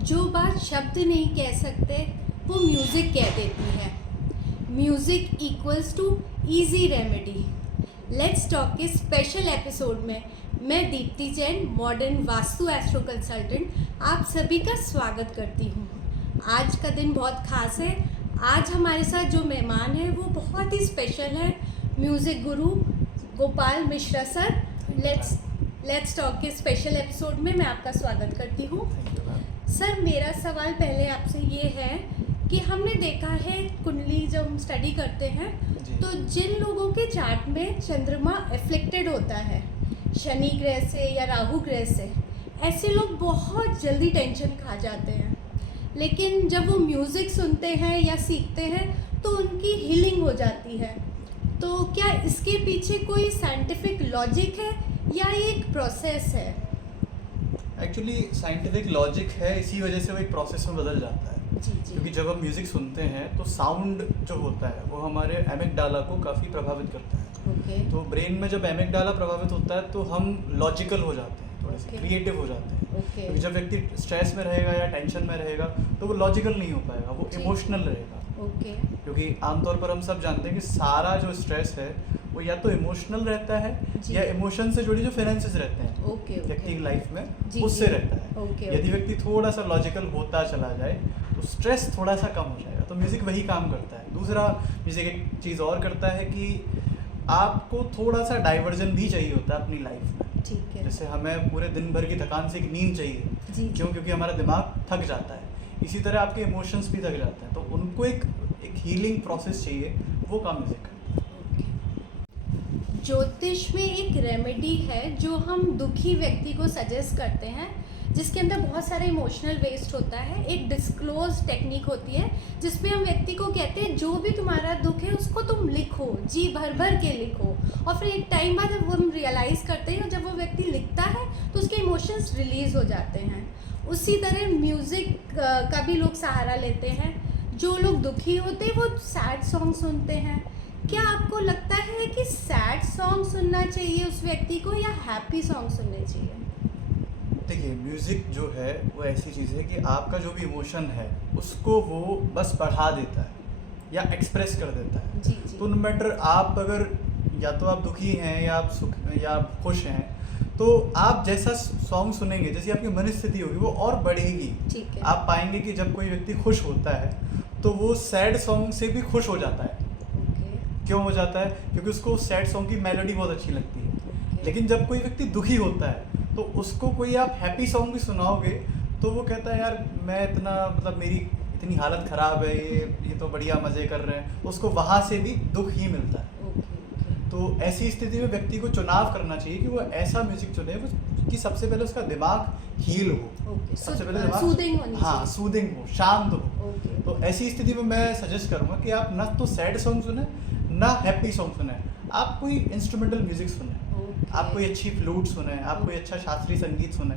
जो बात शब्द नहीं कह सकते वो म्यूज़िक कह देती है। Music equals to easy remedy. Let's talk के स्पेशल एपिसोड में मैं Deepti Jain, modern vastu astro consultant, आप सभी का स्वागत करती हूँ। आज का दिन बहुत खास है। आज हमारे साथ जो मेहमान है वो बहुत ही स्पेशल है, music Guru Gopal Mishra sir. Let's talk के स्पेशल एपिसोड में मैं आपका स्वागत करती हूँ। सर, मेरा सवाल पहले आपसे ये है कि हमने देखा है कुंडली जब हम स्टडी करते हैं तो जिन लोगों के चार्ट में चंद्रमा एफ्लिक्टेड होता है शनि ग्रह से या राहु ग्रह से, ऐसे लोग बहुत जल्दी टेंशन खा जाते हैं, लेकिन जब वो म्यूज़िक सुनते हैं या सीखते हैं तो उनकी हीलिंग हो जाती है। तो क्या इसके पीछे कोई साइंटिफिक लॉजिक है या ये एक प्रोसेस है? एक्चुअली साइंटिफिक लॉजिक है, इसी वजह से वो एक प्रोसेस में बदल जाता है। जी। क्योंकि जब हम म्यूज़िक सुनते हैं तो साउंड जो होता है वो हमारे एमिगडाला को काफ़ी प्रभावित करता है। ओके। तो ब्रेन में जब एमिगडाला प्रभावित होता है तो हम लॉजिकल हो जाते हैं, थोड़े से क्रिएटिव हो जाते हैं। ओके। क्योंकि जब व्यक्ति स्ट्रेस में रहेगा या टेंशन में रहेगा तो वो लॉजिकल नहीं हो पाएगा, वो इमोशनल रहेगा। ओके। क्योंकि आमतौर पर हम सब जानते हैं कि सारा जो स्ट्रेस है वो या तो इमोशनल रहता है या इमोशन से जुड़ी जो फाइनेंसेस रहते हैं व्यक्ति की लाइफ में उससे रहता है। यदि व्यक्ति थोड़ा सा लॉजिकल होता चला जाए तो स्ट्रेस थोड़ा सा कम हो जाएगा। तो म्यूज़िक वही काम करता है। दूसरा, म्यूज़िक एक चीज़ और करता है कि आपको थोड़ा सा डाइवर्जन भी चाहिए होता है अपनी लाइफ में। ठीक है। जैसे हमें पूरे दिन भर की थकान से एक नींद चाहिए। क्यों? क्योंकि हमारा दिमाग थक जाता है। इसी तरह आपके इमोशंस भी थक जाते हैं, तो उनको एक हीलिंग प्रोसेस चाहिए, वो काम म्यूज़िक करता है। ज्योतिष में एक रेमेडी है जो हम दुखी व्यक्ति को सजेस्ट करते हैं, जिसके अंदर बहुत सारे इमोशनल वेस्ट होता है। एक डिस्क्लोज टेक्निक होती है जिसमें हम व्यक्ति को कहते हैं जो भी तुम्हारा दुख है उसको तुम लिखो, जी भर भर के लिखो, और फिर एक टाइम बाद जब हम रियलाइज़ करते हैं और जब वो व्यक्ति लिखता है तो उसके इमोशंस रिलीज़ हो जाते हैं। उसी तरह म्यूज़िक का भी लोग सहारा लेते हैं। जो लोग दुखी होते हैं वो सैड सॉन्ग सुनते हैं। क्या आपको लगता है कि सैड सॉन्ग सुनना चाहिए उस व्यक्ति को या हैप्पी सॉन्ग सुनने चाहिए? देखिए, म्यूज़िक जो है वो ऐसी चीज़ है कि आपका जो भी इमोशन है उसको वो बस बढ़ा देता है या एक्सप्रेस कर देता है। जी। तो नो मैटर आप अगर या तो आप दुखी हैं या आप या आप खुश हैं, तो आप जैसा सॉन्ग सुनेंगे, जैसी आपकी मनस्थिति होगी वो और बढ़ेगी। ठीक है। आप पाएंगे कि जब कोई व्यक्ति खुश होता है तो वो सैड सॉन्ग से भी खुश हो जाता है। क्यों हो जाता है? क्योंकि उसको सैड सॉन्ग की मेलोडी बहुत अच्छी लगती है। लेकिन जब कोई व्यक्ति दुखी होता है तो उसको कोई आप हैप्पी सॉन्ग भी सुनाओगे तो वो कहता है यार मैं इतना मेरी इतनी हालत ख़राब है, ये तो बढ़िया मज़े कर रहे हैं, उसको वहाँ से भी दुख ही मिलता है। तो ऐसी स्थिति में व्यक्ति को चुनाव करना चाहिए कि वो ऐसा म्यूज़िक चुने कि सबसे पहले उसका दिमाग हील हो। सबसे पहले दिमाग सूदिंग हो, शांत हो। तो ऐसी स्थिति में मैं सजेस्ट करूँगा कि आप ना तो सैड सॉन्ग सुने ना हैप्पी सॉन्ग सुने, आप कोई इंस्ट्रूमेंटल म्यूजिक सुने। आप कोई अच्छी फ्लूट सुने, आप कोई अच्छा शास्त्रीय संगीत सुने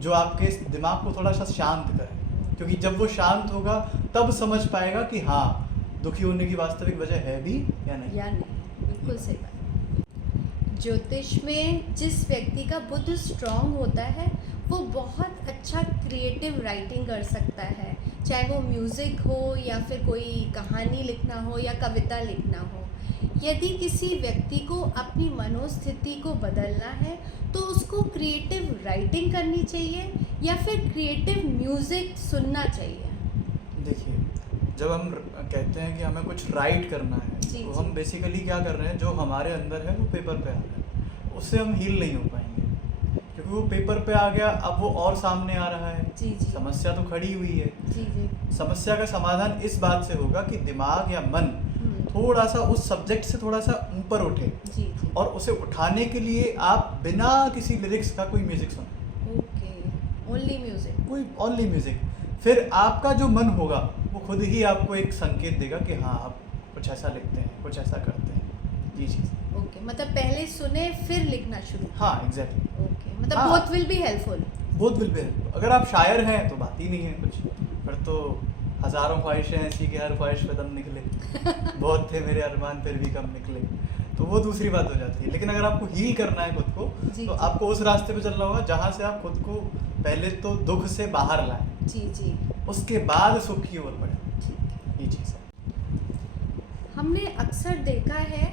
जो आपके दिमाग को थोड़ा सा शांत करे। क्योंकि जब वो शांत होगा तब समझ पाएगा कि हाँ, दुखी होने की वास्तविक वजह है भी या नहीं। बिल्कुल सही बात। ज्योतिष में जिस व्यक्ति का बुद्ध स्ट्रांग होता है वो बहुत अच्छा क्रिएटिव राइटिंग कर सकता है, चाहे वो म्यूज़िक हो या फिर कोई कहानी लिखना हो या कविता लिखना हो। यदि किसी व्यक्ति को अपनी मनोस्थिति को बदलना है तो उसको क्रिएटिव राइटिंग करनी चाहिए या फिर क्रिएटिव म्यूज़िक सुनना चाहिए? देखिए, जब हम कहते हैं कि हमें कुछ राइट करना है तो हम बेसिकली क्या कर रहे हैं, जो हमारे अंदर है वो पेपर पे आ रहा है, उससे हम हील नहीं हो पाएंगे। क्योंकि वो पेपर पे आ गया, अब वो और सामने आ रहा है। समस्या तो खड़ी हुई है। समस्या का समाधान इस बात से होगा कि दिमाग या मन थोड़ा सा उस सब्जेक्ट से थोड़ा सा ऊपर उठे। और उसे उठाने के लिए आप बिना किसी लिरिक्स का कोई म्यूजिक सुने। Only music. फिर आपका जो मन होगा वो खुद ही आपको एक संकेत देगा कि हाँ, आप कुछ ऐसा लिखते हैं, कुछ ऐसा करते हैं। ये चीज़ मतलब पहले सुने फिर लिखना शुरू। हाँ, एग्जैक्टली। मतलब बोथ विल बी हेल्पफुल। अगर आप शायर हैं तो बात ही नहीं है कुछ, फिर तो हज़ारों ख्वाहिशें ऐसी कि हर ख्वाहिश पे दम निकले, बहुत थे मेरे अरमान फिर भी कम निकले, तो वो दूसरी बात हो जाती है। लेकिन अगर आपको हील करना है खुद को तो आपको उस रास्ते पे चलना होगा जहाँ से आप खुद को पहले तो दुख से बाहर लाएं। जी जी। उसके बाद सुख की ओर बढ़े, ठीक। ये चीज़ है। हमने अक्सर देखा है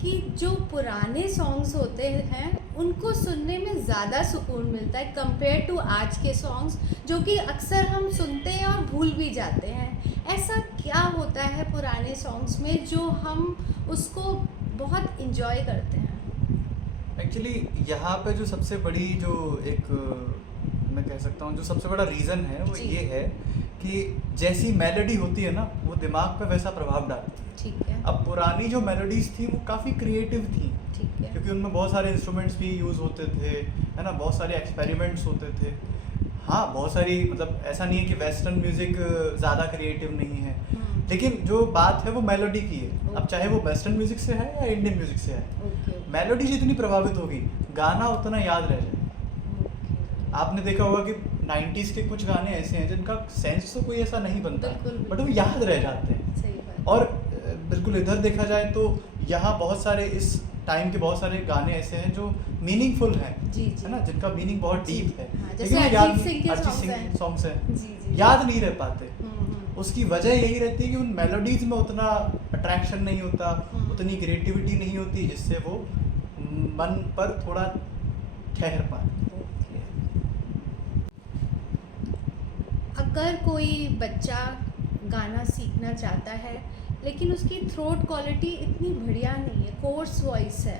कि जो पुराने सॉन्ग्स होते हैं उनको सुनने में ज़्यादा सुकून मिलता है कंपेयर टू आज के सॉन्ग्स, जो कि अक्सर हम सुनते हैं और भूल भी जाते हैं। ऐसा क्या होता है पुराने सॉन्ग्स में जो हम उसको बहुत इंजॉय करते हैं? एक्चुअली यहाँ पे जो सबसे बड़ी जो एक मैं कह सकता हूँ जो सबसे बड़ा रीज़न है वो जी। ये है कि जैसी मेलोडी होती है ना वो दिमाग पे वैसा प्रभाव डालती है। ठीक है। अब पुरानी जो मेलोडीज थी वो काफ़ी क्रिएटिव थी, ठीक है। क्योंकि उनमें बहुत सारे इंस्ट्रूमेंट्स भी यूज़ होते थे, है ना, बहुत सारे एक्सपेरिमेंट्स होते थे। हाँ, बहुत सारी, मतलब ऐसा नहीं है कि वेस्टर्न म्यूज़िक ज़्यादा क्रिएटिव नहीं है, लेकिन जो बात है वो मेलोडी की है। अब चाहे वो वेस्टर्न म्यूज़िक से है या इंडियन म्यूज़िक से है, ओके। मेलोडी जितनी प्रभावित होगी गाना उतना याद रह जाए। आपने देखा होगा कि 90s के कुछ गाने ऐसे हैं जिनका सेंस तो कोई ऐसा नहीं बनता, बिल्कुल, बट वो याद रह जाते हैं। सही बात। और बिल्कुल इधर देखा जाए तो यहाँ बहुत सारे इस टाइम के बहुत सारे गाने ऐसे हैं जो मीनिंगफुल हैं, जी जी। है ना, जिनका मीनिंग बहुत जी, डीप है, हाँ, जैसे लेकिन वो अरिजीत सिंह के अरिजीत songs सिंह हैं। के सॉन्ग्स हैं, जी जी। याद नहीं रह पाते। हम्म। उसकी वजह यही रहती है कि उन मेलोडीज में उतना अट्रैक्शन नहीं होता, उतनी क्रिएटिविटी नहीं होती जिससे वो मन पर थोड़ा ठहर पाए। अगर कोई बच्चा गाना सीखना चाहता है लेकिन उसकी थ्रोट क्वालिटी इतनी बढ़िया नहीं है, कोर्स वॉइस है,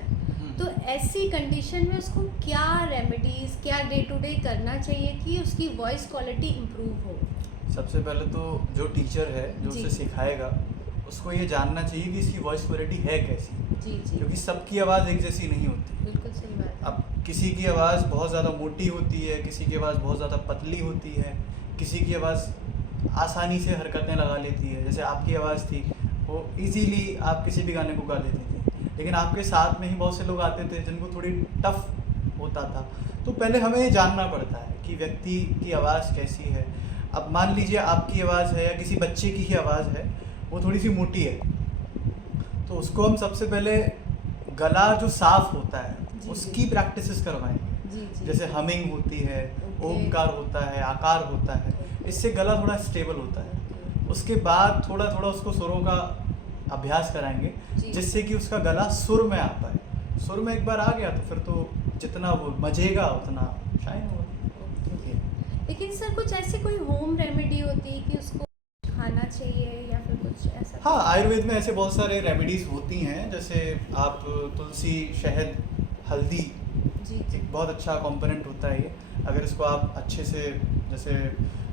तो ऐसी कंडीशन में उसको क्या रेमेडीज, क्या डे टू डे करना चाहिए कि उसकी वॉइस क्वालिटी इम्प्रूव हो? सबसे पहले तो जो टीचर है जो जी। उसे सिखाएगा उसको ये जानना चाहिए कि इसकी वॉइस क्वालिटी है कैसी, जी जी। क्योंकि सबकी आवाज़ एक जैसी नहीं होती। बिल्कुल सही बात है। अब किसी की आवाज़ बहुत ज़्यादा मोटी होती है, किसी की आवाज़ बहुत ज़्यादा पतली होती है, किसी की आवाज़ आसानी से हरकतें लगा लेती है। जैसे आपकी आवाज़ थी वो इजीली आप किसी भी गाने को गा लेती थी, लेकिन आपके साथ में ही बहुत से लोग आते थे जिनको थोड़ी टफ होता था। तो पहले हमें ये जानना पड़ता है कि व्यक्ति की आवाज़ कैसी है। अब मान लीजिए आपकी आवाज़ है या किसी बच्चे की ही आवाज़ है, वो थोड़ी सी मोटी है, तो उसको हम सबसे पहले गला जो साफ होता है जी, उसकी जी। प्रैक्टिसेस करवाएंगे। जी जी। जैसे हमिंग होती है, ओके। ओमकार होता है, आकार होता है, इससे गला थोड़ा स्टेबल होता है। उसके बाद थोड़ा थोड़ा उसको सुरों का अभ्यास कराएंगे जी। जिससे कि उसका गला सुर में आ पाए। सुर में एक बार आ गया तो फिर तो जितना वो मजेगा उतना शाइन होगा। लेकिन सर कुछ ऐसी कोई होम रेमेडी होती है कि उसको खाना चाहिए या फिर कुछ ऐसा? हाँ, आयुर्वेद में ऐसे बहुत सारे रेमेडीज़ होती हैं, जैसे आप तुलसी, शहद, हल्दी, जी जी। एक बहुत अच्छा कंपोनेंट होता है ये। अगर इसको आप अच्छे से, जैसे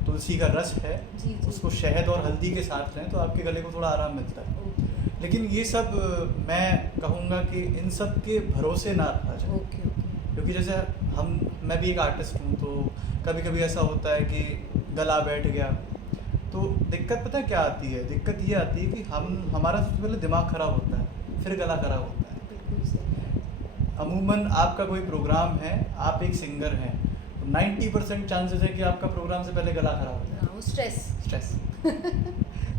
तुलसी का रस है, जी जी। उसको शहद और हल्दी के साथ लें तो आपके गले को थोड़ा आराम मिलता है। ओके लेकिन ये सब मैं कहूँगा कि इन सब के भरोसे ना रखा जाए, ओके। क्योंकि जैसे मैं भी एक आर्टिस्ट हूँ, तो कभी कभी ऐसा होता है कि गला बैठ गया तो दिक्कत पता है क्या आती है? दिक्कत ये आती है कि हमारा सबसे पहले दिमाग ख़राब होता है, फिर गला ख़राब होता है। बिल्कुल सही। अमूमन आपका कोई प्रोग्राम है, आप एक सिंगर हैं, तो 90% चांसेस है कि आपका प्रोग्राम से पहले गला ख़राब हो जाए। हाँ, वो स्ट्रेस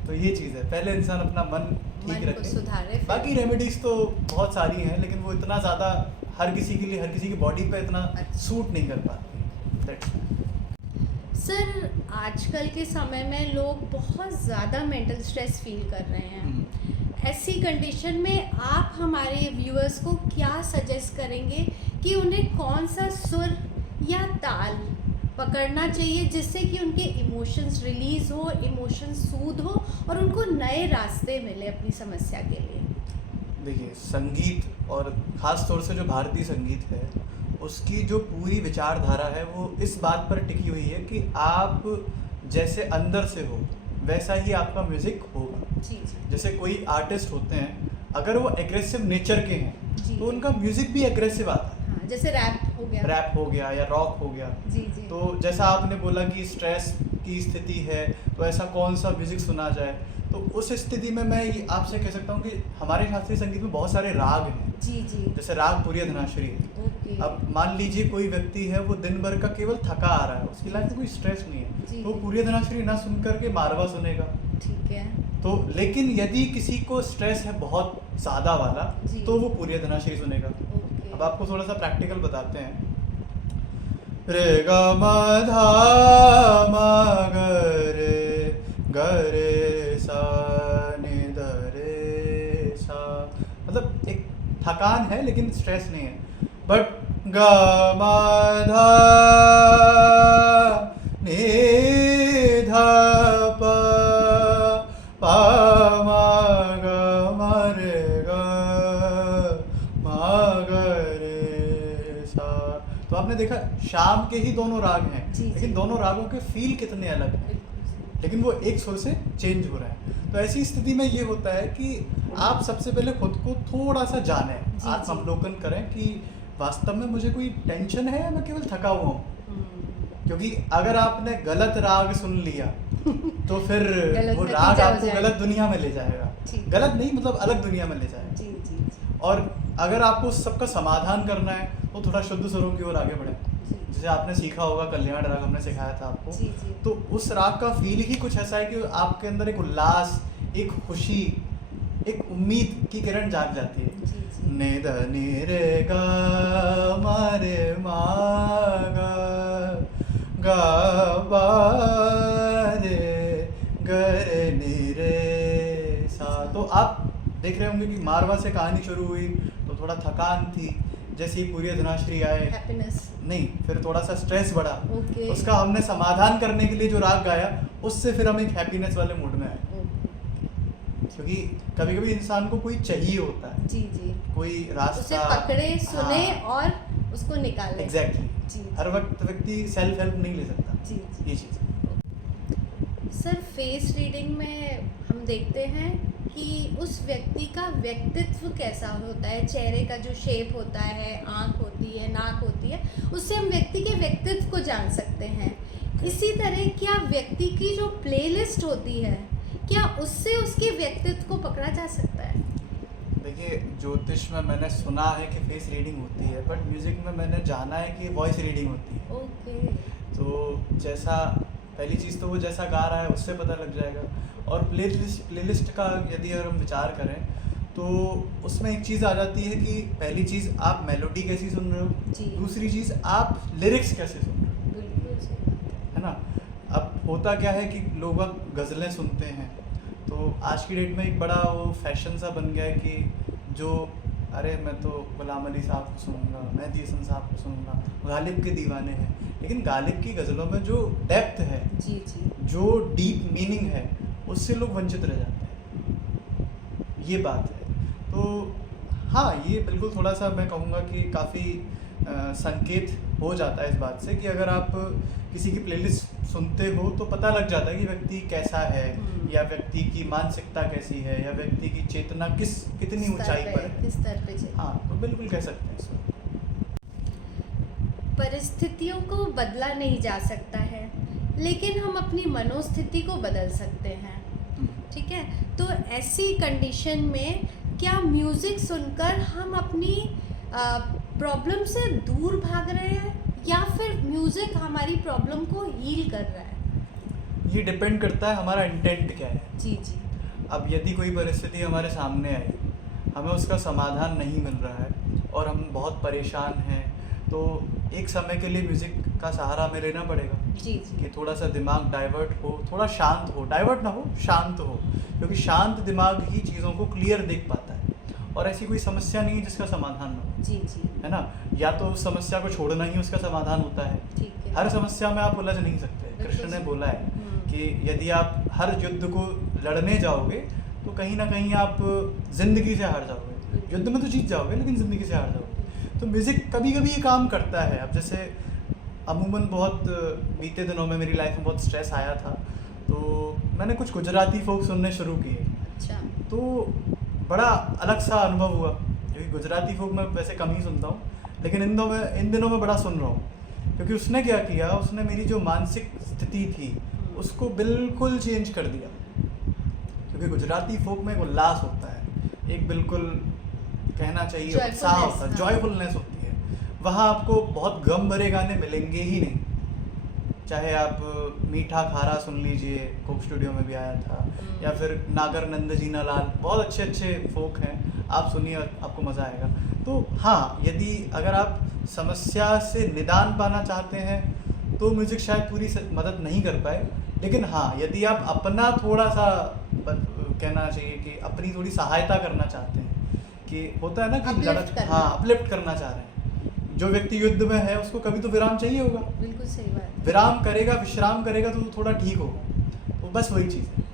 तो ये चीज़ है, पहले इंसान अपना मन ठीक मन को रखे। सुधारे फिर। बाकी रेमेडीज़ तो बहुत सारी हैं, लेकिन वो इतना ज़्यादा हर किसी के लिए, हर किसी की बॉडी पे इतना अच्छा। सूट नहीं कर पाती। That's why। सर आजकल के समय में लोग बहुत ज़्यादा मेंटल स्ट्रेस फील कर रहे हैं। ऐसी कंडीशन में आप हमारे व्यूअर्स को क्या सजेस्ट करेंगे कि उन्हें कौन सा सुर या ताल पकड़ना चाहिए जिससे कि उनके इमोशंस रिलीज़ हो, इमोशंस सूद हो और उनको नए रास्ते मिले अपनी समस्या के लिए? देखिए, संगीत और ख़ास तौर से जो भारतीय संगीत है उसकी जो पूरी विचारधारा है वो इस बात पर टिकी हुई है कि आप जैसे अंदर से हो वैसा ही आपका म्यूज़िक होगा। जी जी। जैसे कोई आर्टिस्ट होते हैं, अगर वो एग्रेसिव नेचर के हैं जी। तो उनका म्यूज़िक भी एग्रेसिव आता है। हाँ, जैसे रैप हो गया। रैप हो गया या रॉक हो गया। जी जी। तो जैसा आपने बोला कि स्ट्रेस की स्थिति है तो ऐसा कौन सा म्यूज़िक सुना जाए, तो उस स्थिति में मैं ये आपसे कह सकता हूँ कि हमारे शास्त्रीय संगीत में बहुत सारे राग हैं। जी जी। जैसे राग पूरी धनाश्री है। ओके। अब मान लीजिए कोई व्यक्ति है, वो दिन भर का केवल थका आ रहा है, उसकी लाइफ में कोई स्ट्रेस नहीं जी, है, तो जी। पूरी धनाश्री ना सुन करके मारवा सुनेगा। ठीक है। तो लेकिन यदि किसी को स्ट्रेस है बहुत ज़्यादा वाला जी। तो वो पूरी धनाश्री सुनेगा। ओके। अब आपको थोड़ा सा प्रैक्टिकल बताते हैं। रे ग म धा म थकान है लेकिन स्ट्रेस नहीं है। बट ग म ध नि ध प प म ग म रे ग म ग रे सा। तो आपने देखा शाम के ही दोनों राग हैं, जी, जी। लेकिन दोनों रागों के फील कितने अलग हैं, बिल्कुल। लेकिन वो एक सुर से चेंज हो रहा है। तो ऐसी स्थिति में ये होता है कि आप सबसे पहले खुद को थोड़ा सा जानें, जी, आत्मावलोकन करें कि वास्तव में मुझे कोई टेंशन है या मैं केवल थका हुआ हूँ। क्योंकि अगर आपने गलत राग सुन लिया तो फिर गलत वो नतीजा राग हो आपको जाएगा। गलत दुनिया में ले जाएगा। ठीक। गलत नहीं मतलब अलग दुनिया में ले जाएगा। जी जी जी और अगर आपको उस सबका समाधान करना है तो थोड़ा शुद्ध स्वरों की ओर आगे बढ़े। जी जैसे आपने सीखा होगा कल्याण राग हमने सिखाया था आपको। जी जी। तो उस राग का फील ही कुछ ऐसा है कि आपके अंदर एक उल्लास, एक खुशी, एक उम्मीद की किरण जाग जाती है। जी जी। ने ध नि रे ग म रे मा ग ब रे ग रे नि रे सा। तो आप देख रहे होंगे कि मारवा से कहानी शुरू हुई तो थोड़ा थकान थी, जैसे ही पूरी धनाश्री आए हैप्पीनेस। नहीं, फिर थोड़ा सा स्ट्रेस बढ़ा। ओके। उसका हमने समाधान करने के लिए जो राग गाया उससे फिर हम एक हैप्पीनेस वाले मूड में आए। क्योंकि कभी कभी इंसान को कोई चाहिए होता है, जी जी। कोई उसे रास्ता पकड़े, सुने हाँ, और उसको निकाले। एग्जैक्टली। जी हर वक्त व्यक्ति सेल्फ हेल्प नहीं ले सकता। जी जी। ये चीज़ सर फेस रीडिंग में हम देखते हैं कि उस व्यक्ति का व्यक्तित्व कैसा होता है, चेहरे का जो शेप होता है, आँख होती है, नाक होती है, उससे हम व्यक्ति के व्यक्तित्व को जान सकते हैं। इसी तरह क्या व्यक्ति की जो प्लेलिस्ट होती है, क्या उससे उसके व्यक्तित्व को पकड़ा जा सकता है? देखिए, ज्योतिष में मैंने सुना है कि फेस रीडिंग होती है, बट म्यूज़िक में मैंने जाना है कि वॉइस रीडिंग होती है। ओके। तो जैसा पहली चीज़ तो वो जैसा गा रहा है उससे पता लग जाएगा। और प्लेलिस्ट का यदि अगर हम विचार करें तो उसमें एक चीज़ आ जाती है कि पहली चीज़ आप मेलोडी कैसी सुन रहे हो, जी। दूसरी चीज़ आप लिरिक्स कैसे सुन रहे हो, बिल्कुल सही बात है। है ना। अब होता क्या है कि लोग गज़लें सुनते हैं, तो आज की डेट में एक बड़ा वो फैशन सा बन गया है कि जो अरे मैं तो गुलाम अली साहब को सुनूंगा, मेहदी हसन साहब को सुनूंगा, गालिब के दीवाने हैं। लेकिन गालिब की गज़लों में जो डेप्थ है, जी जी। जो डीप मीनिंग है, उससे लोग वंचित रह जाते हैं। ये बात है। तो हाँ, ये बिल्कुल थोड़ा सा मैं कहूँगा कि काफ़ी संकेत हो जाता है इस बात से कि अगर आप किसी की प्लेलिस्ट सुनते हो तो पता लग जाता है कि व्यक्ति कैसा है, या व्यक्ति की मानसिकता कैसी है, या व्यक्ति की चेतना कितनी ऊंचाई पर है। किस स्तर पे चल। हाँ, तो बिल्कुल कह सकते हैं इसको। परिस्थितियों को बदला नहीं जा सकता है, लेकिन हम अपनी मनोस्थिति को बदल सकते हैं। ठीक है, तो ऐसी कंडीशन में क्या म्यूज़िक सुनकर हम अपनी प्रॉब्लम से दूर भाग रहे हैं, या फिर म्यूज़िक हमारी प्रॉब्लम को हील कर रहा है? ये डिपेंड करता है हमारा इंटेंट क्या है। जी जी। अब यदि कोई परिस्थिति हमारे सामने आई, हमें उसका समाधान नहीं मिल रहा है और हम बहुत परेशान हैं, तो एक समय के लिए म्यूज़िक का सहारा हमें लेना पड़ेगा जी जी। कि थोड़ा सा दिमाग डाइवर्ट हो, थोड़ा शांत हो, डाइवर्ट ना हो, शांत हो। क्योंकि शांत दिमाग ही चीज़ों को क्लियर देख पाता है, और ऐसी कोई समस्या नहीं है जिसका समाधान ना हो, जी जी। है ना। या तो उस समस्या को छोड़ना ही उसका समाधान होता है। ठीक है। हर समस्या में आप उलझ नहीं सकते। बिल्कुल कृष्ण ने सही। बोला है कि यदि आप हर युद्ध को लड़ने जाओगे तो कहीं ना कहीं आप जिंदगी से हार जाओगे। युद्ध में तो जीत जाओगे लेकिन ज़िंदगी से हार जाओगे। तो म्यूज़िक कभी कभी ये काम करता है। अब जैसे अमूमन बहुत बीते दिनों में मेरी लाइफ में बहुत स्ट्रेस आया था, तो मैंने कुछ गुजराती फोक सुनने शुरू किए। अच्छा। तो बड़ा अलग सा अनुभव हुआ, क्योंकि गुजराती फोक मैं वैसे कम ही सुनता हूँ, लेकिन इन दिनों में बड़ा सुन रहा हूँ। क्योंकि उसने क्या किया, उसने मेरी जो मानसिक स्थिति थी उसको बिल्कुल चेंज कर दिया। क्योंकि गुजराती फोक में एक उल्लास होता है, एक बिल्कुल कहना चाहिए उत्साह होता है, जॉयफुलनेस होती है। वहाँ आपको बहुत गम भरे गाने मिलेंगे ही नहीं। चाहे आप मीठा खारा सुन लीजिए, कोक स्टूडियो में भी आया था, या फिर नागर नंद जीना लाल, बहुत अच्छे अच्छे फोक हैं, आप सुनिए आपको मज़ा आएगा। तो हाँ, यदि अगर आप समस्या से निदान पाना चाहते हैं तो म्यूज़िक शायद पूरी मदद नहीं कर पाए, लेकिन हाँ, यदि आप अपना थोड़ा सा कहना चाहिए कि अपनी थोड़ी सहायता करना चाहते हैं, कि होता है ना कि Uplift करना। हाँ अपलिफ्ट करना चाह रहे हैं। जो व्यक्ति युद्ध में है उसको कभी तो विराम चाहिए होगा, बिल्कुल सही बात। विराम करेगा, विश्राम करेगा तो थोड़ा ठीक होगा। तो बस वही चीज़ है।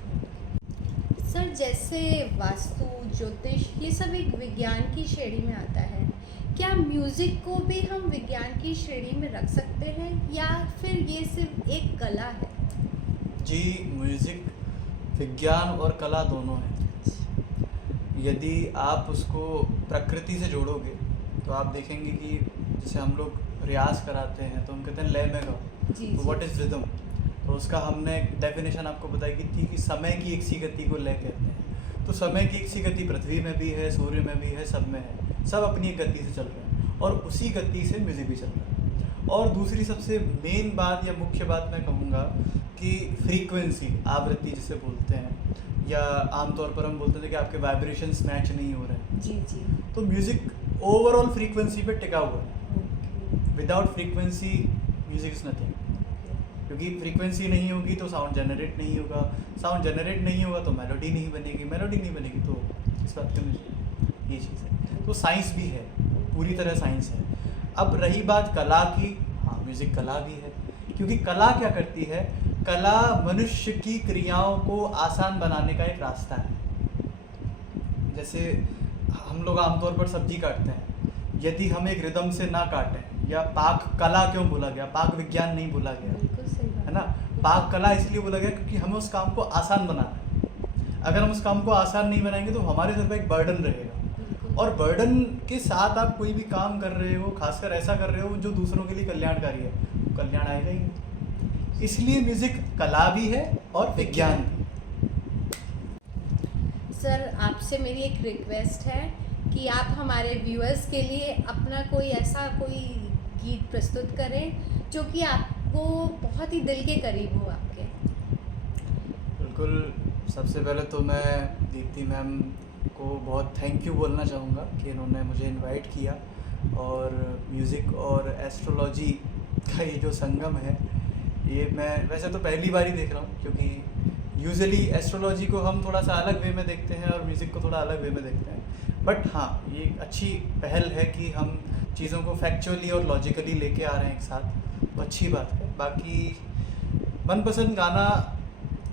सर जैसे वास्तु, ज्योतिष, ये सब एक विज्ञान की श्रेणी में आता है, क्या म्यूजिक को भी हम विज्ञान की श्रेणी में रख सकते हैं या फिर ये सिर्फ एक कला है? जी, म्यूज़िक विज्ञान और कला दोनों है। यदि आप उसको प्रकृति से जोड़ोगे तो आप देखेंगे कि जैसे हम लोग रियाज कराते हैं तो हम कहते हैं लय में गाओ, जी तो व्हाट इज़ रिदम। तो उसका हमने डेफिनेशन आपको बताई की थी कि समय की एक सी गति को लय कहते हैं। तो समय की एक सी गति पृथ्वी में भी है, सूर्य में भी है, सब में है, सब अपनी एक गति से चल रहे हैं और उसी गति से म्यूज़िक भी चल रहा है। और दूसरी सबसे मेन बात या मुख्य बात मैं कहूँगा कि फ्रीक्वेंसी, आवृत्ति जिसे बोलते हैं, या आमतौर पर हम बोलते थे कि आपके वाइब्रेशंस मैच नहीं हो रहे हैं। जी जी। तो म्यूज़िक ओवरऑल फ्रीक्वेंसी पे टिका हुआ है। Without frequency music is nothing, क्योंकि फ्रीक्वेंसी नहीं होगी तो साउंड जनरेट नहीं होगा, साउंड जनरेट नहीं होगा तो मेलोडी नहीं बनेगी, मेलोडी नहीं बनेगी तो इस बात का ये चीज़ है। तो साइंस भी है, पूरी तरह साइंस है। अब रही बात कला की, हाँ म्यूज़िक कला भी है, क्योंकि कला क्या करती है, कला मनुष्य की क्रियाओं को आसान बनाने का एक रास्ता है। जैसे हम लोग आमतौर पर सब्जी काटते हैं, यदि हम एक रिदम से ना काटें, या पाक कला क्यों बोला गया, पाक विज्ञान नहीं बोला गया, बिल्कुल सही बात है ना, पाक कला इसलिए बोला गया क्योंकि हमें उस काम को आसान बनाना है। अगर हम उस काम को आसान नहीं बनाएंगे तो हमारे सर पर एक बर्डन रहेगा, बिल्कुल। और बर्डन के साथ आप कोई भी काम कर रहे हो, खासकर ऐसा कर रहे हो जो दूसरों के लिए कल्याणकारी है, कल्याण आएगा ही नहीं। इसलिए म्यूजिक कला भी है और विज्ञान भी। सर आपसे मेरी एक रिक्वेस्ट है कि आप हमारे व्यूअर्स के लिए अपना कोई गीत प्रस्तुत करें जो कि आपको बहुत ही दिल के करीब हो आपके। बिल्कुल, सबसे पहले तो मैं दीप्ति मैम को बहुत थैंक यू बोलना चाहूँगा कि इन्होंने मुझे इनवाइट किया, और म्यूज़िक और एस्ट्रोलॉजी का ये जो संगम है, ये मैं वैसे तो पहली बार ही देख रहा हूँ, क्योंकि यूजुअली एस्ट्रोलॉजी को हम थोड़ा सा अलग वे में देखते हैं और म्यूज़िक को थोड़ा अलग वे में देखते हैं। बट हाँ, ये अच्छी पहल है कि हम चीज़ों को फैक्चुअली और लॉजिकली लेके आ रहे हैं एक साथ, तो अच्छी बात है। बाकी मनपसंद गाना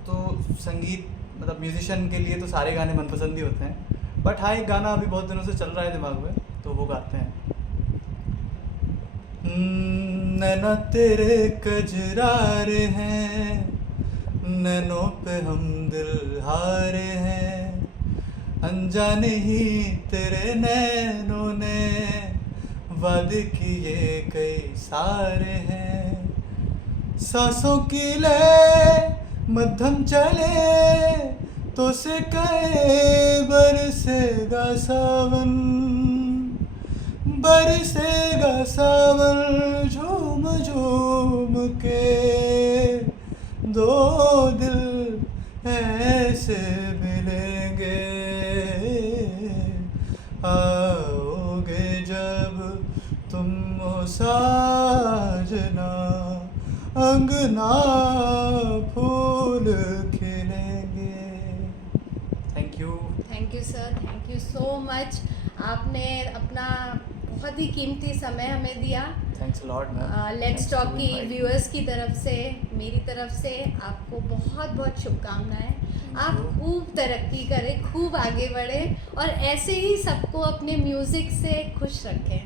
तो संगीत, मतलब म्यूजिशियन के लिए तो सारे गाने मनपसंद ही होते हैं, बट हाँ एक गाना अभी बहुत दिनों से चल रहा है दिमाग में, तो वो गाते हैं। नैना तेरे कजरार हैं, नैनों पे हम दिल हारे हैं, अनजाने ही तेरे नैनों ने वादे किए कई सारे हैं, सांसों की लय मध्यम चले तो से कहे बरसेगा सावन, बरसेगा सावन झूम झूम के, दो दिल ऐसे मिलेंगे, आओगे जब तुम ओ साजना, अंगना फूल खिलेंगे। Thank you sir, thank you so much. आपने अपना बहुत ही कीमती समय हमें दिया। Thanks a lot ma'am. Let's talk की व्यूअर्स की तरफ से, मेरी तरफ से आपको बहुत बहुत शुभकामनाएं। आप खूब तरक्की करें, खूब आगे बढ़ें और ऐसे ही सबको अपने म्यूज़िक से खुश रखें।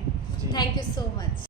Thank you so much.